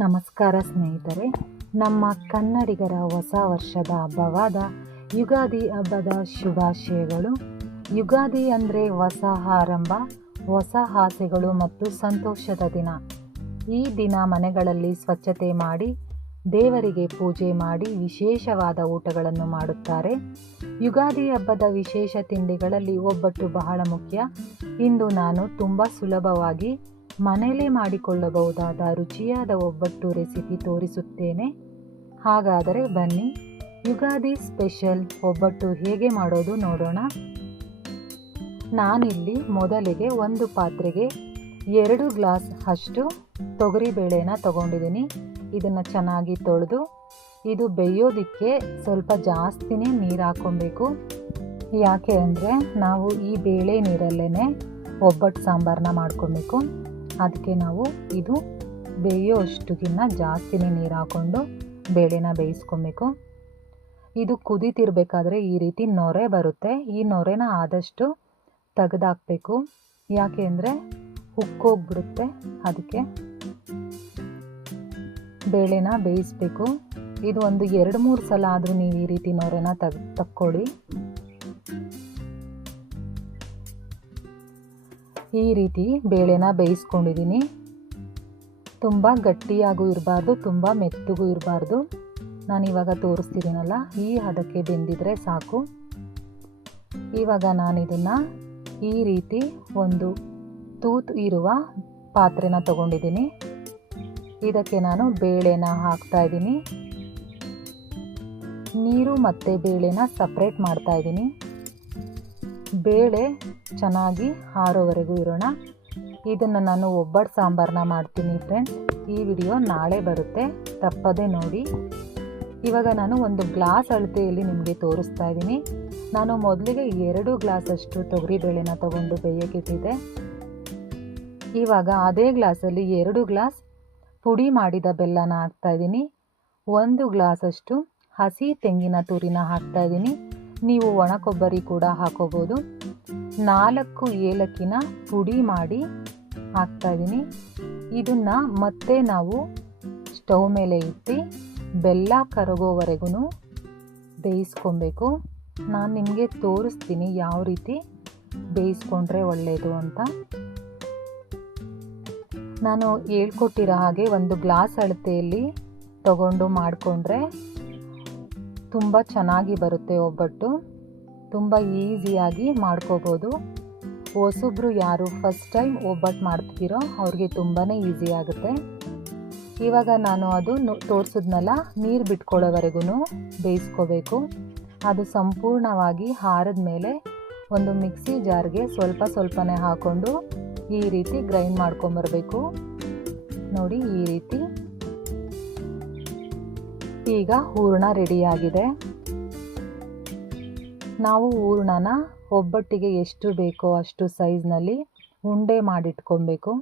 ನಮಸ್ಕಾರ ಸ್ನೇಹಿತರೆ, ನಮ್ಮ ಕನ್ನಡಿಗರ ಹೊಸ ವರ್ಷದ ಹಬ್ಬವಾದ ಯುಗಾದಿ ಹಬ್ಬದ ಶುಭಾಶಯಗಳು. ಯುಗಾದಿ ಅಂದರೆ ಹೊಸ ಆರಂಭ, ಹೊಸ ಆಸೆಗಳು ಮತ್ತು ಸಂತೋಷದ ದಿನ. ಈ ದಿನ ಮನೆಗಳಲ್ಲಿ ಸ್ವಚ್ಛತೆ ಮಾಡಿ, ದೇವರಿಗೆ ಪೂಜೆ ಮಾಡಿ ವಿಶೇಷವಾದ ಊಟಗಳನ್ನು ಮಾಡುತ್ತಾರೆ. ಯುಗಾದಿ ಹಬ್ಬದ ವಿಶೇಷ ತಿಂಡಿಗಳಲ್ಲಿ ಒಬ್ಬಟ್ಟು ಬಹಳ ಮುಖ್ಯ. ಇಂದು ನಾನು ತುಂಬ ಸುಲಭವಾಗಿ ಮನೆಯಲ್ಲೇ ಮಾಡಿಕೊಳ್ಳಬಹುದಾದ ರುಚಿಯಾದ ಒಬ್ಬಟ್ಟು ರೆಸಿಪಿ ತೋರಿಸುತ್ತೇನೆ. ಹಾಗಾದರೆ ಬನ್ನಿ, ಯುಗಾದಿ ಸ್ಪೆಷಲ್ ಒಬ್ಬಟ್ಟು ಹೇಗೆ ಮಾಡೋದು ನೋಡೋಣ. ನಾನಿಲ್ಲಿ ಮೊದಲಿಗೆ ಒಂದು ಪಾತ್ರೆಗೆ 2 ಗ್ಲಾಸ್ ಅಷ್ಟು ತೊಗರಿಬೇಳೆನ ತಗೊಂಡಿದ್ದೀನಿ. ಇದನ್ನು ಚೆನ್ನಾಗಿ ತೊಳೆದು, ಇದು ಬೇಯೋದಕ್ಕೆ ಸ್ವಲ್ಪ ಜಾಸ್ತಿನೇ ನೀರು ಹಾಕ್ಕೊಬೇಕು. ಯಾಕೆ ಅಂದರೆ ನಾವು ಈ ಬೇಳೆ ನೀರಲ್ಲೇ ಒಬ್ಬಟ್ಟು ಸಾಂಬಾರನ್ನ ಮಾಡ್ಕೊಬೇಕು. ಅದಕ್ಕೆ ನಾವು ಇದು ಬೇಯೋ ಅಷ್ಟುಗಿನ್ನ ಜಾಸ್ತಿನೇ ನೀರು ಹಾಕ್ಕೊಂಡು ಬೇಳೆನ ಬೇಯಿಸ್ಕೊಬೇಕು. ಇದು ಕುದೀತಿರ್ಬೇಕಾದ್ರೆ ಈ ರೀತಿ ನೊರೆ ಬರುತ್ತೆ. ಈ ನೊರೆನ ಆದಷ್ಟು ತೆಗೆದಾಕಬೇಕು. ಯಾಕೆ ಅಂದರೆ ಉಕ್ಕೋಗ್ಬಿಡುತ್ತೆ. ಅದಕ್ಕೆ ಬೇಳೆನ ಬೇಯಿಸಬೇಕು. ಇದು ಒಂದು 2-3 ಸಲ ಆದರೂ ನೀವು ಈ ರೀತಿ ನೊರೆನ ತಕ್ಕೊಳ್ಳಿ. ಈ ರೀತಿ ಬೇಳೆನ ಬೇಯಿಸ್ಕೊಂಡಿದ್ದೀನಿ. ತುಂಬ ಗಟ್ಟಿಯಾಗೂ ಇರಬಾರ್ದು, ತುಂಬ ಮೆತ್ತಗೂ ಇರಬಾರ್ದು. ನಾನಿವಾಗ ತೋರಿಸ್ತಿದ್ದೀನಲ್ಲ, ಈ ಹದಕ್ಕೆ ಬೆಂದಿದ್ರೆ ಸಾಕು. ಇವಾಗ ನಾನಿದನ್ನು ಈ ರೀತಿ ಒಂದು ತೂತು ಇರುವ ಪಾತ್ರೆನ ತಗೊಂಡಿದ್ದೀನಿ. ಇದಕ್ಕೆ ನಾನು ಬೇಳೆನ ಹಾಕ್ತಾಯಿದ್ದೀನಿ. ನೀರು ಮತ್ತು ಬೇಳೆನ ಸಪ್ರೇಟ್ ಮಾಡ್ತಾಯಿದ್ದೀನಿ. ಬೇಳೆ ಚೆನ್ನಾಗಿ ಆರೋವರೆಗೂ ಇರೋಣ. ಇದನ್ನು ನಾನು ಒಬ್ಬಟ್ಟು ಸಾಂಬಾರನ್ನ ಮಾಡ್ತೀನಿ ಫ್ರೆಂಡ್ಸ್. ಈ ವಿಡಿಯೋ ನಾಳೆ ಬರುತ್ತೆ, ತಪ್ಪದೇ ನೋಡಿ. ಇವಾಗ ನಾನು ಒಂದು ಗ್ಲಾಸ್ ಅಳತೆಯಲ್ಲಿ ನಿಮಗೆ ತೋರಿಸ್ತಾ ಇದ್ದೀನಿ. ನಾನು ಮೊದಲಿಗೆ 2 ಗ್ಲಾಸ್ ಅಷ್ಟು ತೊಗರಿಬೇಳೆನ ತಗೊಂಡು ಬೇಯಕ್ಕಿಟ್ಟಿದ್ದೆ. ಇವಾಗ ಅದೇ ಗ್ಲಾಸಲ್ಲಿ 2 ಗ್ಲಾಸ್ ಪುಡಿ ಮಾಡಿದ ಬೆಲ್ಲನ ಹಾಕ್ತಾಯಿದ್ದೀನಿ. 1 ಗ್ಲಾಸ್ ಅಷ್ಟು ಹಸಿ ತೆಂಗಿನ ತುರಿನ ಹಾಕ್ತಾಯಿದ್ದೀನಿ. ನೀವು ಒಣ ಕೊಬ್ಬರಿ ಕೂಡ ಹಾಕೋಬೋದು. 4 ಏಲಕ್ಕಿನ ಪುಡಿ ಮಾಡಿ ಹಾಕ್ತಾಯಿದ್ದೀನಿ. ಇದನ್ನು ಮತ್ತೆ ನಾವು ಸ್ಟವ್ ಮೇಲೆ ಇಟ್ಟು ಬೆಲ್ಲ ಕರಗೋವರೆಗೂ ಬೇಯಿಸ್ಕೊಬೇಕು. ನಾನು ನಿಮಗೆ ತೋರಿಸ್ತೀನಿ ಯಾವ ರೀತಿ ಬೇಯಿಸ್ಕೊಂಡ್ರೆ ಒಳ್ಳೆಯದು ಅಂತ. ನಾನು ಹೇಳ್ಕೊಟ್ಟಿರೋ ಹಾಗೆ 1 ಗ್ಲಾಸ್ ಅಳತೆಯಲ್ಲಿ ತಗೊಂಡು ಮಾಡಿಕೊಂಡ್ರೆ ತುಂಬ ಚೆನ್ನಾಗಿ ಬರುತ್ತೆ ಒಬ್ಬಟ್ಟು. ತುಂಬ ಈಸಿಯಾಗಿ ಮಾಡ್ಕೋಬೋದು. ಹೊಸಬ್ರು ಯಾರು ಫಸ್ಟ್ ಟೈಮ್ ಒಬ್ಬಟ್ಟು ಮಾಡ್ತಿದ್ದೀರೋ ಅವ್ರಿಗೆ ತುಂಬಾ ಈಸಿ ಆಗುತ್ತೆ. ಇವಾಗ ನಾನು ಅದು ತೋರಿಸಿದ್ನಲ್ಲ, ನೀರು ಬಿಟ್ಕೊಳ್ಳೋವರೆಗೂ ಬೇಯಿಸ್ಕೋಬೇಕು. ಅದು ಸಂಪೂರ್ಣವಾಗಿ ಆರಿದ ಮೇಲೆ ಒಂದು ಮಿಕ್ಸಿ ಜಾರ್ಗೆ ಸ್ವಲ್ಪನೇ ಹಾಕ್ಕೊಂಡು ಈ ರೀತಿ ಗ್ರೈಂಡ್ ಮಾಡ್ಕೊಂಬರ್ಬೇಕು. ನೋಡಿ, ಈ ರೀತಿ. ಈಗ ಹೂರಣ ರೆಡಿಯಾಗಿದೆ. ನಾವು ಹೂರಣನ ಒಬ್ಬಟ್ಟಿಗೆ ಎಷ್ಟು ಬೇಕೋ ಅಷ್ಟು ಸೈಜ್ನಲ್ಲಿ ಉಂಡೆ ಮಾಡಿಟ್ಕೊಬೇಕು.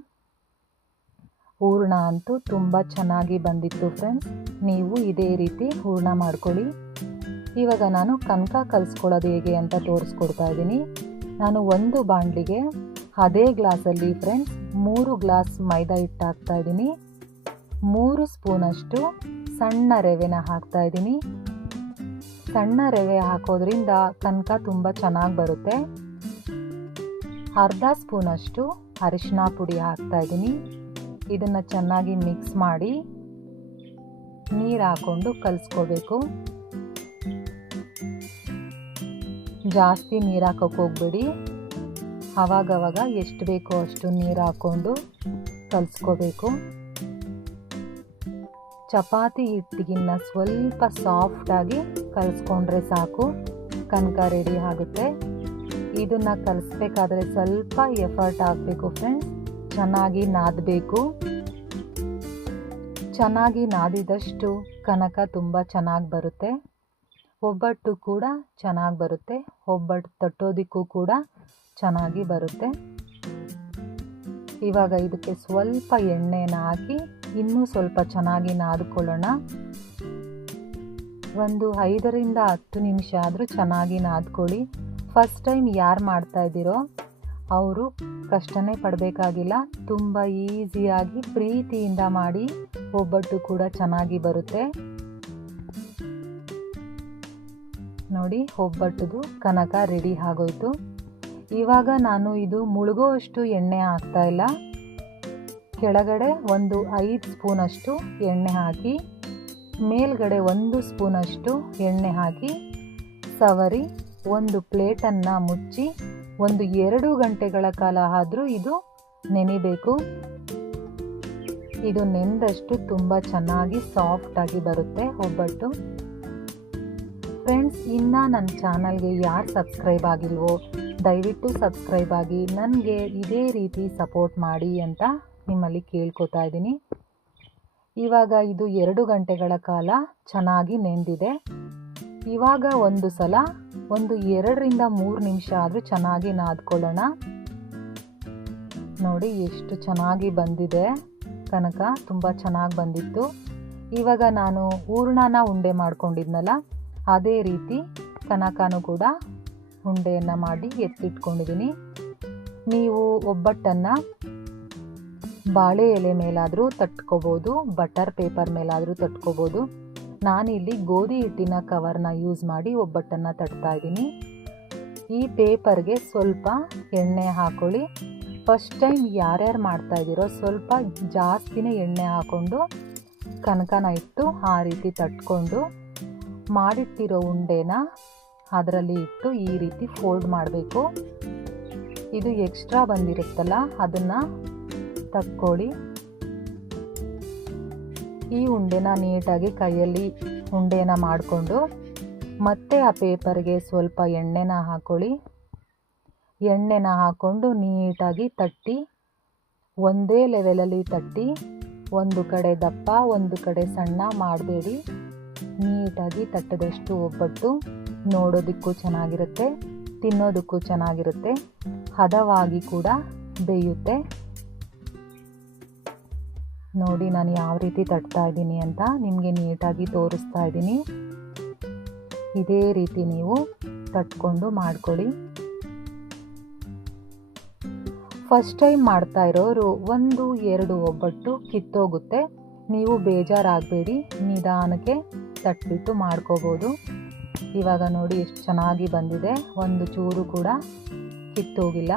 ಹೂರಣ ಅಂತೂ ತುಂಬ ಚೆನ್ನಾಗಿ ಬಂದಿತ್ತು ಫ್ರೆಂಡ್ಸ್. ನೀವು ಇದೇ ರೀತಿ ಹೂರಣ ಮಾಡ್ಕೊಳ್ಳಿ. ಇವಾಗ ನಾನು ಕನಕ ಕಲಿಸ್ಕೊಳ್ಳೋದು ಹೇಗೆ ಅಂತ ತೋರಿಸ್ಕೊಡ್ತಾ ಇದ್ದೀನಿ. ನಾನು ಒಂದು ಬಾಣಲಿಗೆ ಅದೇ ಗ್ಲಾಸಲ್ಲಿ ಫ್ರೆಂಡ್ಸ್ 3 ಗ್ಲಾಸ್ ಮೈದಾ ಹಿಟ್ಟು ಹಾಕ್ತಾಯಿದ್ದೀನಿ. 3 ಸ್ಪೂನಷ್ಟು ಸಣ್ಣ ರವೆನ ಹಾಕ್ತಾಯಿದ್ದೀನಿ. ಸಣ್ಣ ರವೆ ಹಾಕೋದ್ರಿಂದ ಕನಕ ತುಂಬ ಚೆನ್ನಾಗಿ ಬರುತ್ತೆ. ಅರ್ಧ ಸ್ಪೂನಷ್ಟು ಅರಿಶಿನ ಪುಡಿ ಹಾಕ್ತಾಯಿದ್ದೀನಿ. ಇದನ್ನು ಚೆನ್ನಾಗಿ ಮಿಕ್ಸ್ ಮಾಡಿ ನೀರು ಹಾಕ್ಕೊಂಡು ಕಲಿಸ್ಕೋಬೇಕು. ಜಾಸ್ತಿ ನೀರು ಹಾಕೋಕೆ ಹೋಗಬೇಡಿ. ಆವಾಗವಾಗ ಎಷ್ಟು ಬೇಕೋ ಅಷ್ಟು ನೀರು ಹಾಕ್ಕೊಂಡು ಕಲಿಸ್ಕೋಬೇಕು. ಚಪಾತಿ ಹಿಟ್ಟಿಗಿನ್ನ ಸ್ವಲ್ಪ ಸಾಫ್ಟಾಗಿ ಕಲಿಸ್ಕೊಂಡ್ರೆ ಸಾಕು, ಕನಕ ರೆಡಿ ಆಗುತ್ತೆ. ಇದನ್ನು ಕಲಿಸ್ಬೇಕಾದ್ರೆ ಸ್ವಲ್ಪ ಎಫರ್ಟ್ ಆಗಬೇಕು ಫ್ರೆಂಡ್ಸ್. ಚೆನ್ನಾಗಿ ನಾದಬೇಕು. ಚೆನ್ನಾಗಿ ನಾದಿದಷ್ಟು ಕನಕ ತುಂಬ ಚೆನ್ನಾಗಿ ಬರುತ್ತೆ. ಒಬ್ಬಟ್ಟು ಕೂಡ ಚೆನ್ನಾಗಿ ಬರುತ್ತೆ. ಒಬ್ಬಟ್ಟು ತಟ್ಟೋದಕ್ಕೂ ಕೂಡ ಚೆನ್ನಾಗಿ ಬರುತ್ತೆ. ಇವಾಗ ಇದಕ್ಕೆ ಸ್ವಲ್ಪ ಎಣ್ಣೆನ ಹಾಕಿ ಇನ್ನೂ ಸ್ವಲ್ಪ ಚೆನ್ನಾಗಿ ನಾದ್ಕೊಳ್ಳೋಣ. ಒಂದು 5ರಿಂದ 10 ನಿಮಿಷ ಆದರೂ ಚೆನ್ನಾಗಿ ನಾದ್ಕೊಳ್ಳಿ. ಫಸ್ಟ್ ಟೈಮ್ ಯಾರು ಮಾಡ್ತಾ ಇದ್ದೀರೋ ಅವರು ಕಷ್ಟನೇ ಪಡಬೇಕಾಗಿಲ್ಲ. ತುಂಬ ಈಸಿಯಾಗಿ ಪ್ರೀತಿಯಿಂದ ಮಾಡಿ ಒಬ್ಬಟ್ಟು ಕೂಡ ಚೆನ್ನಾಗಿ ಬರುತ್ತೆ. ನೋಡಿ, ಒಬ್ಬಟ್ಟದು ಕನಕ ರೆಡಿ ಆಗೋಯ್ತು. ಇವಾಗ ನಾನು ಇದು ಮುಳುಗೋವಷ್ಟು ಎಣ್ಣೆ ಹಾಕ್ತಾ ಇಲ್ಲ. ಕೆಳಗಡೆ ಒಂದು 5 ಸ್ಪೂನಷ್ಟು ಎಣ್ಣೆ ಹಾಕಿ, ಮೇಲ್ಗಡೆ 1 ಸ್ಪೂನಷ್ಟು ಎಣ್ಣೆ ಹಾಕಿ ಸವರಿ ಒಂದು ಪ್ಲೇಟನ್ನು ಮುಚ್ಚಿ ಒಂದು 2 ಗಂಟೆಗಳ ಕಾಲ ಆದರೂ ಇದು ನೆನಿಬೇಕು. ಇದು ನೆಂದಷ್ಟು ತುಂಬ ಚೆನ್ನಾಗಿ ಸಾಫ್ಟಾಗಿ ಬರುತ್ತೆ ಒಬ್ಬಟ್ಟು. ಫ್ರೆಂಡ್ಸ್, ಇನ್ನು ನನ್ನ ಚಾನಲ್ಗೆ ಯಾರು ಸಬ್ಸ್ಕ್ರೈಬ್ ಆಗಿಲ್ವೋ ದಯವಿಟ್ಟು ಸಬ್ಸ್ಕ್ರೈಬ್ ಆಗಿ ನನಗೆ ಇದೇ ರೀತಿ ಸಪೋರ್ಟ್ ಮಾಡಿ ಅಂತ ನಿಮ್ಮಲ್ಲಿ ಕೇಳ್ಕೊತಾ ಇದ್ದೀನಿ. ಇವಾಗ ಇದು 2 ಗಂಟೆಗಳ ಕಾಲ ಚೆನ್ನಾಗಿ ನೆಂದಿದೆ. ಇವಾಗ ಒಂದು ಸಲ ಒಂದು 2 ರಿಂದ 3 ನಿಮಿಷ ಆದರೂ ಚೆನ್ನಾಗಿ ನಾದ್ಕೊಳ್ಳೋಣ. ನೋಡಿ ಎಷ್ಟು ಚೆನ್ನಾಗಿ ಬಂದಿದೆ ಕನಕ, ತುಂಬ ಚೆನ್ನಾಗಿ ಬಂದಿತ್ತು. ಇವಾಗ ನಾನು ಹೂರಣನ ಉಂಡೆ ಮಾಡ್ಕೊಂಡಿದ್ನಲ್ಲ, ಅದೇ ರೀತಿ ಕನಕನೂ ಕೂಡ ಉಂಡೆಯನ್ನು ಮಾಡಿ ಎತ್ತಿಟ್ಕೊಂಡಿದ್ದೀನಿ. ನೀವು ಒಬ್ಬಟ್ಟನ್ನು ಬಾಳೆ ಎಲೆ ಮೇಲಾದರೂ ತಟ್ಕೋಬೋದು, ಬಟರ್ ಪೇಪರ್ ಮೇಲಾದರೂ ತಟ್ಕೋಬೋದು. ನಾನಿಲ್ಲಿ ಗೋಧಿ ಹಿಟ್ಟಿನ ಕವರ್ನ ಯೂಸ್ ಮಾಡಿ ಒಬ್ಬಟ್ಟನ್ನು ತಟ್ತಾ ಇದ್ದೀನಿ. ಈ ಪೇಪರ್ಗೆ ಸ್ವಲ್ಪ ಎಣ್ಣೆ ಹಾಕೊಳ್ಳಿ. ಫಸ್ಟ್ ಟೈಮ್ ಯಾರ್ಯಾರು ಮಾಡ್ತಾ ಇದ್ದೀರೋ ಸ್ವಲ್ಪ ಜಾಸ್ತಿನೇ ಎಣ್ಣೆ ಹಾಕ್ಕೊಂಡು ಕನಕನ ಇಟ್ಟು ಆ ರೀತಿ ತಟ್ಕೊಂಡು ಮಾಡಿಟ್ಟಿರೋ ಉಂಡೆನ ಅದರಲ್ಲಿ ಇಟ್ಟು ಈ ರೀತಿ ಫೋಲ್ಡ್ ಮಾಡಬೇಕು. ಇದು ಎಕ್ಸ್ಟ್ರಾ ಬಂದಿರುತ್ತಲ್ಲ ಅದನ್ನು ತಕ್ಕೊಳ್ಳಿ. ಈ ಉಂಡೆನ ನೀಟಾಗಿ ಕೈಯಲ್ಲಿ ಉಂಡೆನ ಮಾಡಿಕೊಂಡು ಮತ್ತೆ ಆ ಪೇಪರ್ಗೆ ಸ್ವಲ್ಪ ಎಣ್ಣೆನ ಹಾಕ್ಕೊಳ್ಳಿ. ಎಣ್ಣೆನ ಹಾಕ್ಕೊಂಡು ನೀಟಾಗಿ ತಟ್ಟಿ, ಒಂದೇ ಲೆವೆಲಲ್ಲಿ ತಟ್ಟಿ, ಒಂದು ಕಡೆ ದಪ್ಪ ಒಂದು ಕಡೆ ಸಣ್ಣ ಮಾಡಬೇಡಿ. ನೀಟಾಗಿ ತಟ್ಟದಷ್ಟು ಒಬ್ಬಟ್ಟು ನೋಡೋದಕ್ಕೂ ಚೆನ್ನಾಗಿರುತ್ತೆ, ತಿನ್ನೋದಕ್ಕೂ ಚೆನ್ನಾಗಿರುತ್ತೆ, ಹದವಾಗಿ ಕೂಡ ಬೇಯುತ್ತೆ. ನೋಡಿ ನಾನು ಯಾವ ರೀತಿ ತಟ್ತಾ ಇದ್ದೀನಿ ಅಂತ ನಿಮಗೆ ನೀಟಾಗಿ ತೋರಿಸ್ತಾ ಇದ್ದೀನಿ. ಇದೇ ರೀತಿ ನೀವು ತಟ್ಕೊಂಡು ಮಾಡ್ಕೊಳ್ಳಿ. ಫಸ್ಟ್ ಟೈಮ್ ಮಾಡ್ತಾ ಇರೋರು 1-2 ಒಬ್ಬಟ್ಟು ಕಿತ್ತೋಗುತ್ತೆ. ನೀವು ಬೇಜಾರಾಗಬೇಡಿ, ನಿಧಾನಕ್ಕೆ ತಟ್ಬಿಟ್ಟು ಮಾಡ್ಕೋಬೋದು. ಇವಾಗ ನೋಡಿ ಎಷ್ಟು ಚೆನ್ನಾಗಿ ಬಂದಿದೆ, ಒಂದು ಚೂರು ಕೂಡ ಕಿತ್ತೋಗಿಲ್ಲ.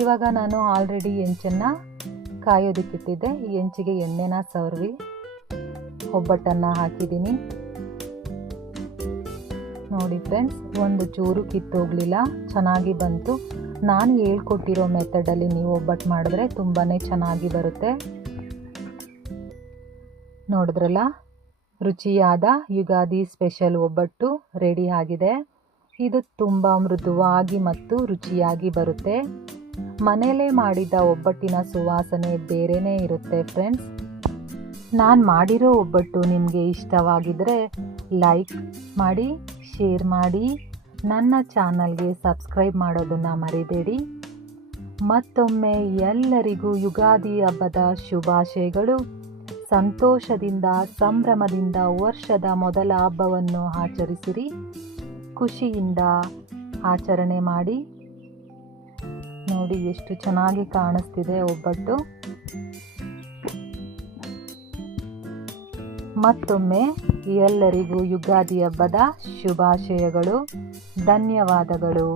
ಇವಾಗ ನಾನು ಆಲ್ರೆಡಿ ಹೆಂಚನ್ನು ಕಾಯೋದಕ್ಕಿಟ್ಟಿದ್ದೆ. ಈ ಹೆಂಚಿಗೆ ಎಣ್ಣೆನ ಸವರಿ ಒಬ್ಬಟ್ಟನ್ನು ಹಾಕಿದ್ದೀನಿ. ನೋಡಿ ಫ್ರೆಂಡ್ಸ್, ಒಂದು ಚೂರು ಕಿತ್ತೋಗಲಿಲ್ಲ, ಚೆನ್ನಾಗಿ ಬಂತು. ನಾನು ಹೇಳ್ಕೊಟ್ಟಿರೋ ಮೆಥಡಲ್ಲಿ ನೀವು ಒಬ್ಬಟ್ಟು ಮಾಡಿದ್ರೆ ತುಂಬಾ ಚೆನ್ನಾಗಿ ಬರುತ್ತೆ. ನೋಡಿದ್ರಲ್ಲ, ರುಚಿಯಾದ ಯುಗಾದಿ ಸ್ಪೆಷಲ್ ಒಬ್ಬಟ್ಟು ರೆಡಿ ಆಗಿದೆ. ಇದು ತುಂಬ ಮೃದುವಾಗಿ ಮತ್ತು ರುಚಿಯಾಗಿ ಬರುತ್ತೆ. ಮನೆಯಲ್ಲೇ ಮಾಡಿದ ಒಬ್ಬಟ್ಟಿನ ಸುವಾಸನೆ ಬೇರೆಯೇ ಇರುತ್ತೆ ಫ್ರೆಂಡ್ಸ್. ನಾನು ಮಾಡಿರೋ ಒಬ್ಬಟ್ಟು ನಿಮಗೆ ಇಷ್ಟವಾಗಿದ್ದರೆ ಲೈಕ್ ಮಾಡಿ, ಶೇರ್ ಮಾಡಿ, ನನ್ನ ಚಾನಲ್ಗೆ ಸಬ್ಸ್ಕ್ರೈಬ್ ಮಾಡೋದನ್ನು ಮರಿಬೇಡಿ. ಮತ್ತೊಮ್ಮೆ ಎಲ್ಲರಿಗೂ ಯುಗಾದಿ ಹಬ್ಬದ ಶುಭಾಶಯಗಳು. ಸಂತೋಷದಿಂದ ಸಂಭ್ರಮದಿಂದ ವರ್ಷದ ಮೊದಲ ಹಬ್ಬವನ್ನು ಆಚರಿಸಿರಿ, ಖುಷಿಯಿಂದ ಆಚರಣೆ ಮಾಡಿ. ನೋಡಿ ಎಷ್ಟು ಚೆನ್ನಾಗಿ ಕಾಣಿಸ್ತಿದೆ ಒಬ್ಬಟ್ಟು. ಮತ್ತೊಮ್ಮೆ ಎಲ್ಲರಿಗೂ ಯುಗಾದಿ ಹಬ್ಬದ ಶುಭಾಶಯಗಳು. ಧನ್ಯವಾದಗಳು.